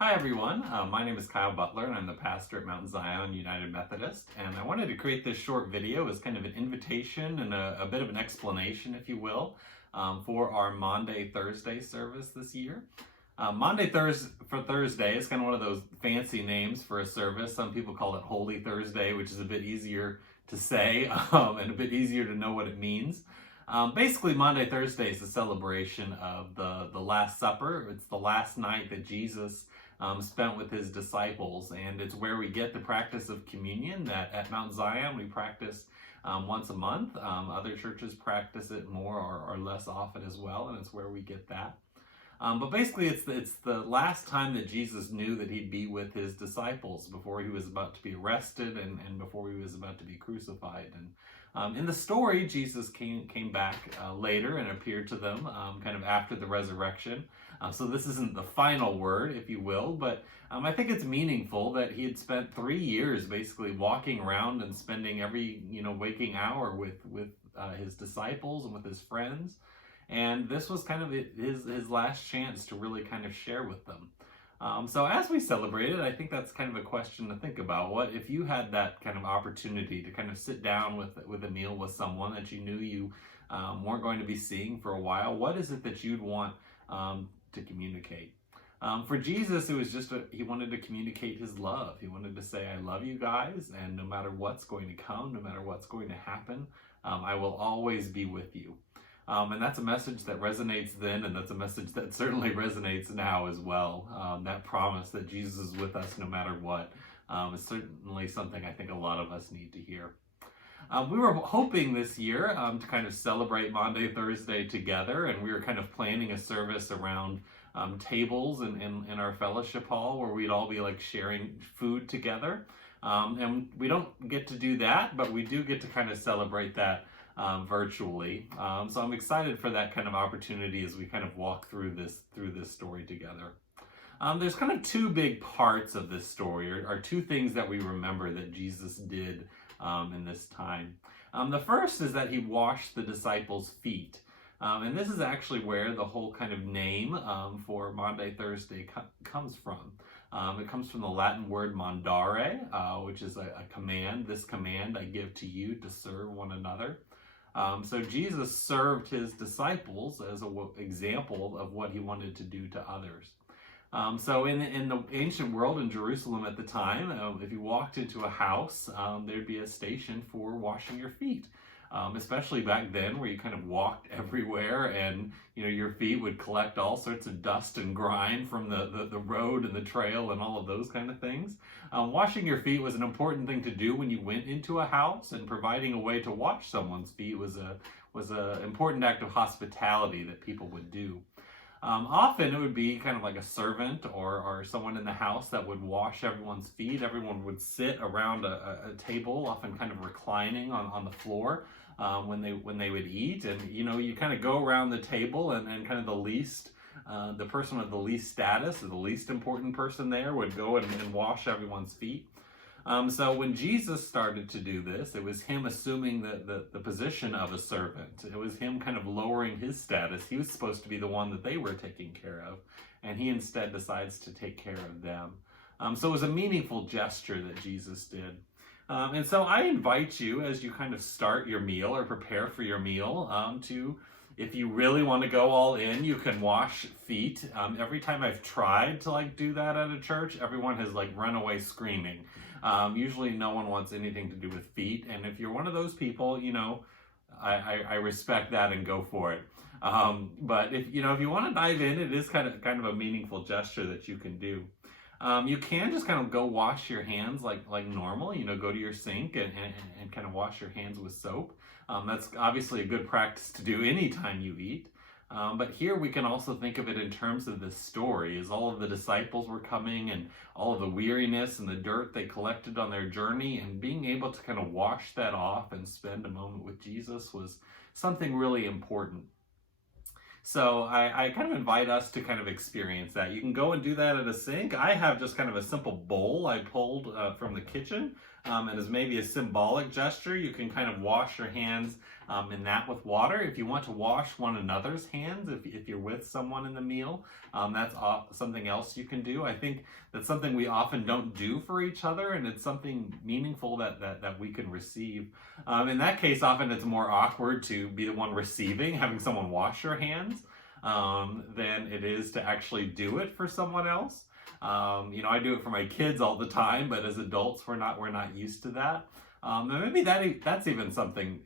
Hi everyone, my name is Kyle Butler and I'm the pastor at Mount Zion United Methodist, and I wanted to create this short video as kind of an invitation and a bit of an explanation, if you will, for our Maundy Thursday service this year. Maundy for Thursday is kind of one of those fancy names for a service. Some people call it Holy Thursday, which is a bit easier to say and a bit easier to know what it means. Basically, Maundy Thursday is a celebration of the Last Supper. It's the last night that Jesus spent with his disciples, and it's where we get the practice of communion that at Mount Zion we practice once a month. Other churches practice it more or less often as well, and it's where we get that. But basically, it's the last time that Jesus knew that he'd be with his disciples before he was about to be arrested and before he was about to be crucified. And in the story, Jesus came back later and appeared to them kind of after the resurrection. So this isn't the final word, if you will, but I think it's meaningful that he had spent 3 years basically walking around and spending every waking hour with his disciples and with his friends. And this was kind of his last chance to really kind of share with them. So as we celebrate it, I think that's kind of a question to think about. What if you had that kind of opportunity to kind of sit down with a meal with someone that you knew you weren't going to be seeing for a while? What is it that you'd want to communicate? For Jesus, it was just he wanted to communicate his love. He wanted to say, I love you guys, and no matter what's going to come, no matter what's going to happen, I will always be with you. And that's a message that resonates then, and that's a message that certainly resonates now as well. That promise that Jesus is with us no matter what is certainly something I think a lot of us need to hear. We were hoping this year to kind of celebrate Maundy Thursday together, and we were kind of planning a service around tables in our fellowship hall where we'd all be like sharing food together. And we don't get to do that, but we do get to kind of celebrate that virtually. So I'm excited for that kind of opportunity as we kind of walk through this story together. There's kind of two big parts of this story, or two things that we remember that Jesus did in this time. The first is that he washed the disciples' feet. And this is actually where the whole kind of name for Maundy Thursday comes from. It comes from the Latin word mandare, which is a command. This command I give to you to serve one another. So Jesus served his disciples as an example of what he wanted to do to others. So in the ancient world in Jerusalem at the time, if you walked into a house, there'd be a station for washing your feet. Especially back then where you kind of walked everywhere and your feet would collect all sorts of dust and grime from the road and the trail and all of those kind of things. Washing your feet was an important thing to do when you went into a house, and providing a way to wash someone's feet was a important act of hospitality that people would do. Often it would be kind of like a servant or someone in the house that would wash everyone's feet. Everyone would sit around a table, often kind of reclining on the floor when they would eat. And you kind of go around the table, and kind of the person with the least status, or the least important person there, would go and wash everyone's feet. So when Jesus started to do this, it was him assuming the position of a servant. It was him kind of lowering his status. He was supposed to be the one that they were taking care of, and he instead decides to take care of them. So it was a meaningful gesture that Jesus did. And so I invite you, as you kind of start your meal or prepare for your meal, if you really want to go all in, you can wash feet. Every time I've tried to do that at a church, everyone has run away screaming. Usually no one wants anything to do with feet, and if you're one of those people, I respect that and go for it. But if you want to dive in, it is kind of a meaningful gesture that you can do. You can just kind of go wash your hands like normal, go to your sink and kind of wash your hands with soap. That's obviously a good practice to do anytime you eat. But here we can also think of it in terms of this story, as all of the disciples were coming and all of the weariness and the dirt they collected on their journey, and being able to kind of wash that off and spend a moment with Jesus was something really important. So I kind of invite us to kind of experience that. You can go and do that at a sink. I have just kind of a simple bowl I pulled from the kitchen, and as maybe a symbolic gesture, you can kind of wash your hands in that with water. If you want to wash one another's hands, if you're with someone in the meal, that's something else you can do. I think that's something we often don't do for each other, and it's something meaningful that we can receive. In that case, often it's more awkward to be the one receiving, having someone wash your hands, than it is to actually do it for someone else. I do it for my kids all the time, but as adults, we're not used to that. And maybe that's even something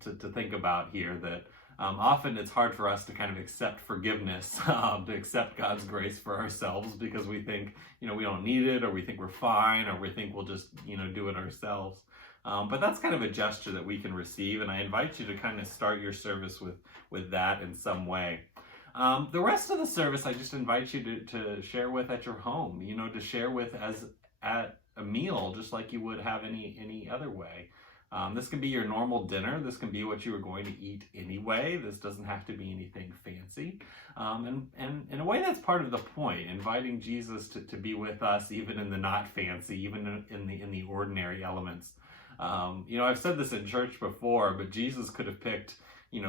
to think about here, that often it's hard for us to kind of accept forgiveness, to accept God's grace for ourselves, because we think, we don't need it, or we think we're fine, or we think we'll just, do it ourselves. But that's kind of a gesture that we can receive, and I invite you to kind of start your service with that in some way. The rest of the service, I just invite you to share with at your home, to share with as at a meal, just like you would have any other way. This can be your normal dinner. This can be what you were going to eat anyway. This doesn't have to be anything fancy. And in a way, that's part of the point, inviting Jesus to be with us, even in the not fancy, even in the ordinary elements. I've said this in church before, but Jesus could have picked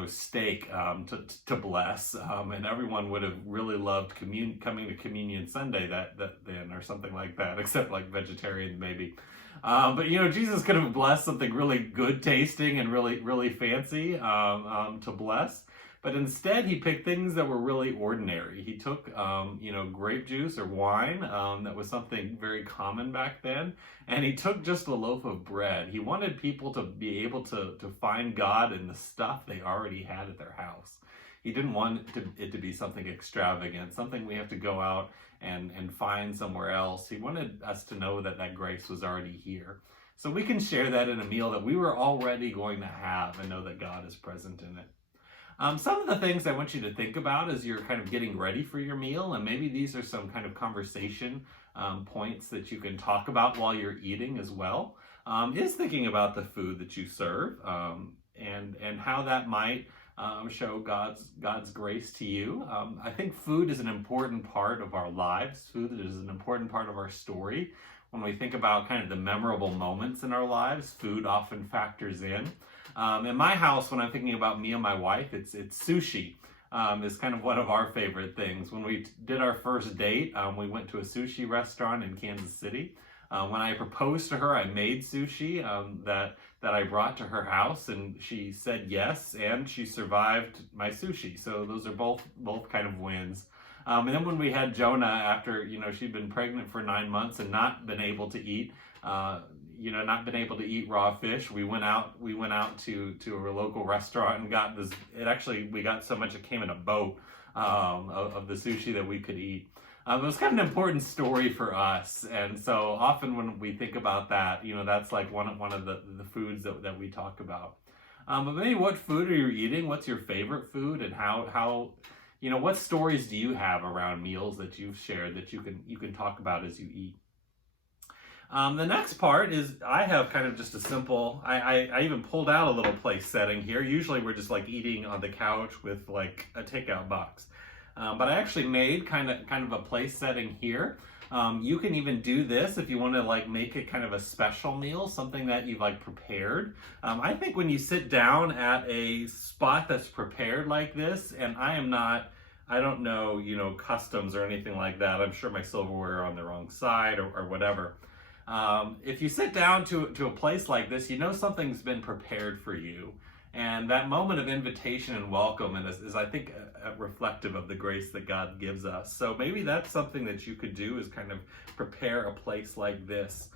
steak to bless, and everyone would have really loved coming to Communion Sunday that then, or something like that, except like vegetarian maybe. But Jesus could have blessed something really good tasting and really fancy to bless. But instead, he picked things that were really ordinary. He took, grape juice or wine, that was something very common back then, and he took just a loaf of bread. He wanted people to be able to find God in the stuff they already had at their house. He didn't want it to be something extravagant, something we have to go out and find somewhere else. He wanted us to know that grace was already here. So we can share that in a meal that we were already going to have, and know that God is present in it. Some of the things I want you to think about as you're kind of getting ready for your meal, and maybe these are some kind of conversation points that you can talk about while you're eating as well, is thinking about the food that you serve, and how that might show God's grace to you. I think food is an important part of our lives. Food is an important part of our story. When we think about kind of the memorable moments in our lives, food often factors in. In my house, when I'm thinking about me and my wife, it's sushi. Is kind of one of our favorite things. When we did our first date, we went to a sushi restaurant in Kansas City. When I proposed to her, I made sushi that I brought to her house, and she said yes, and she survived my sushi. So those are both kind of wins. And then when we had Jonah, after she'd been pregnant for 9 months and not been able to eat raw fish, we went out to a local restaurant and got this. We got so much it came in a boat of the sushi that we could eat. It was kind of an important story for us, and so often when we think about that, that's like one of the foods that we talk about. But maybe, what food are you eating? What's your favorite food, and how what stories do you have around meals that you've shared that you can talk about as you eat? The next part is, I have kind of just a simple, I even pulled out a little place setting here. Usually we're just like eating on the couch with like a takeout box. But I actually made kind of a place setting here. You can even do this if you want to like make it kind of a special meal, something that you've like prepared. I think when you sit down at a spot that's prepared like this, and I don't know, customs or anything like that. I'm sure my silverware are on the wrong side or whatever. If you sit down to a place like this, something's been prepared for you. And that moment of invitation and welcome is I think, reflective of the grace that God gives us. So maybe that's something that you could do, is kind of prepare a place like this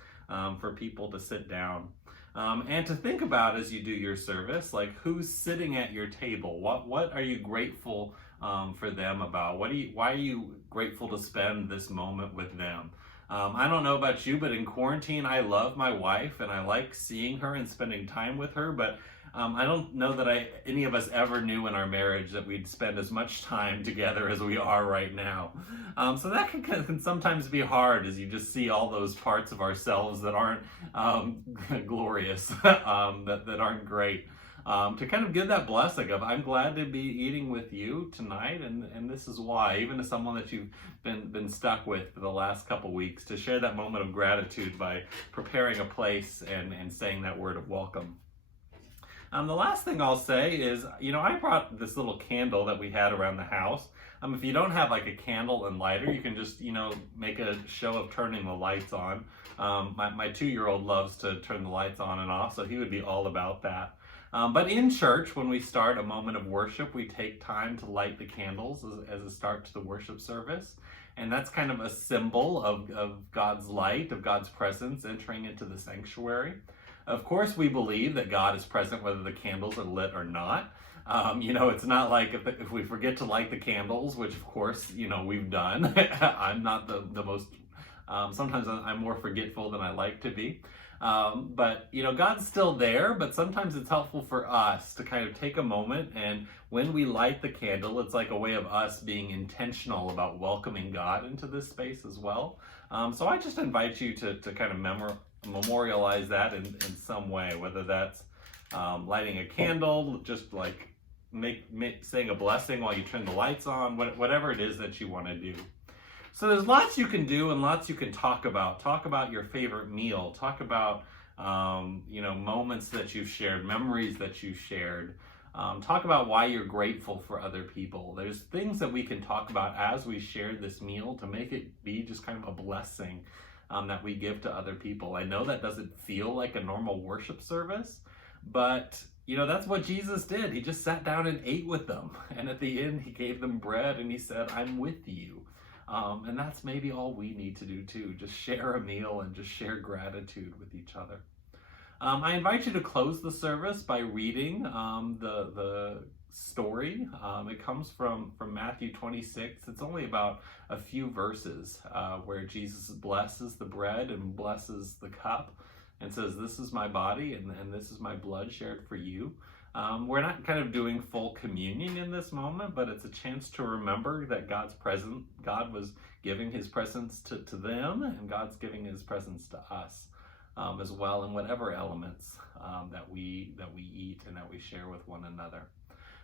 for people to sit down. And to think about as you do your service, like, who's sitting at your table? What are you grateful for them about? Why are you grateful to spend this moment with them? I don't know about you, but in quarantine, I love my wife and I like seeing her and spending time with her, but I don't know that any of us ever knew in our marriage that we'd spend as much time together as we are right now. So that can sometimes be hard, as you just see all those parts of ourselves that aren't glorious, that aren't great. To kind of give that blessing of, I'm glad to be eating with you tonight, and this is why, even to someone that you've been stuck with for the last couple weeks, to share that moment of gratitude by preparing a place and saying that word of welcome. The last thing I'll say is, I brought this little candle that we had around the house. If you don't have like a candle and lighter, you can just, make a show of turning the lights on. My 2-year-old loves to turn the lights on and off, so he would be all about that. But in church, when we start a moment of worship, we take time to light the candles as a start to the worship service. And that's kind of a symbol of God's light, of God's presence entering into the sanctuary. Of course, we believe that God is present whether the candles are lit or not. It's not like if we forget to light the candles, which of course, we've done. I'm not the most, sometimes I'm more forgetful than I like to be. But God's still there, but sometimes it's helpful for us to kind of take a moment, and when we light the candle, it's like a way of us being intentional about welcoming God into this space as well. So I just invite you to kind of memorialize that in some way, whether that's lighting a candle, just like saying a blessing while you turn the lights on, whatever it is that you want to do. So there's lots you can do and lots you can talk about. Talk about your favorite meal. Talk about, moments that you've shared, memories that you've shared. Talk about why you're grateful for other people. There's things that we can talk about as we share this meal to make it be just kind of a blessing that we give to other people. I know that doesn't feel like a normal worship service, but that's what Jesus did. He just sat down and ate with them. And at the end, he gave them bread and he said, "I'm with you." And that's maybe all we need to do too. Just share a meal and just share gratitude with each other. I invite you to close the service by reading the story. It comes from Matthew 26. It's only about a few verses where Jesus blesses the bread and blesses the cup and says, "This is my body and this is my blood shared for you." We're not kind of doing full communion in this moment, but it's a chance to remember that God's present. God was giving his presence to them, and God's giving his presence to us as well, in whatever elements that we eat and that we share with one another.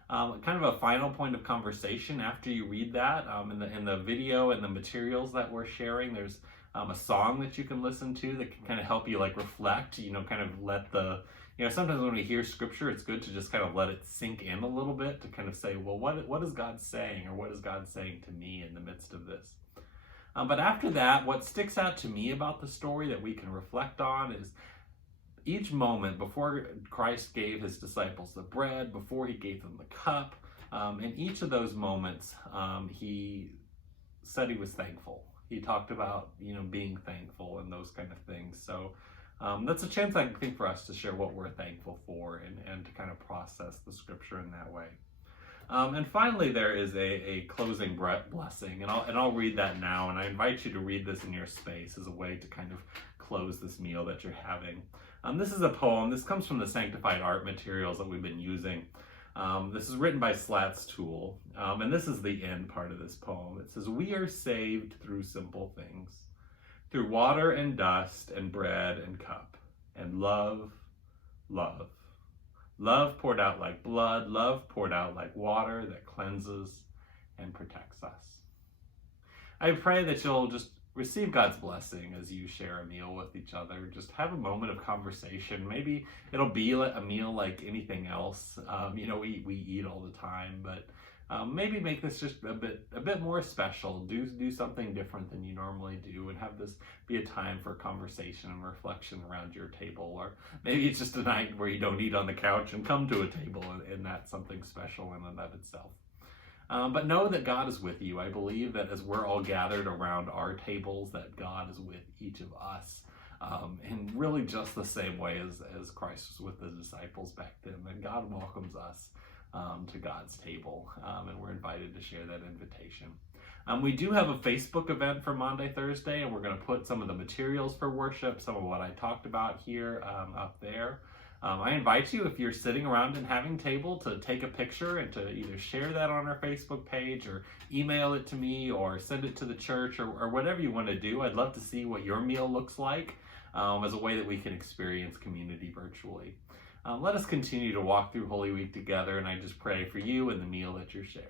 Kind of a final point of conversation after you read that, in the video and the materials that we're sharing, there's a song that you can listen to that can kind of help you like reflect, kind of let sometimes when we hear scripture, it's good to just kind of let it sink in a little bit to kind of say, well, what is God saying, or what is God saying to me in the midst of this? But after that, what sticks out to me about the story that we can reflect on is each moment before Christ gave his disciples the bread, before he gave them the cup, in each of those moments, he said he was thankful. He talked about, being thankful and those kind of things. So that's a chance, I think, for us to share what we're thankful for and to kind of process the scripture in that way. And finally, there is a closing blessing, and I'll read that now, and I invite you to read this in your space as a way to kind of close this meal that you're having. This is a poem. This comes from the Sanctified Art materials that we've been using. This is written by Slat's Tool, and this is the end part of this poem. It says, "We are saved through simple things, through water and dust and bread and cup, and love, love. Love poured out like blood, love poured out like water that cleanses and protects us." I pray that you'll just receive God's blessing as you share a meal with each other. Just have a moment of conversation. Maybe it'll be a meal like anything else. We eat all the time, but maybe make this just a bit more special. Do something different than you normally do, and have this be a time for conversation and reflection around your table. Or maybe it's just a night where you don't eat on the couch and come to a table, and that's something special in and of itself. But know that God is with you. I believe that as we're all gathered around our tables, that God is with each of us. In really just the same way as Christ was with the disciples back then. And God welcomes us to God's table, and we're invited to share that invitation. We do have a Facebook event for Maundy, Thursday, and we're going to put some of the materials for worship, some of what I talked about here up there. I invite you, if you're sitting around and having table, to take a picture and to either share that on our Facebook page or email it to me or send it to the church or whatever you want to do. I'd love to see what your meal looks like as a way that we can experience community virtually. Let us continue to walk through Holy Week together, and I just pray for you and the meal that you're sharing.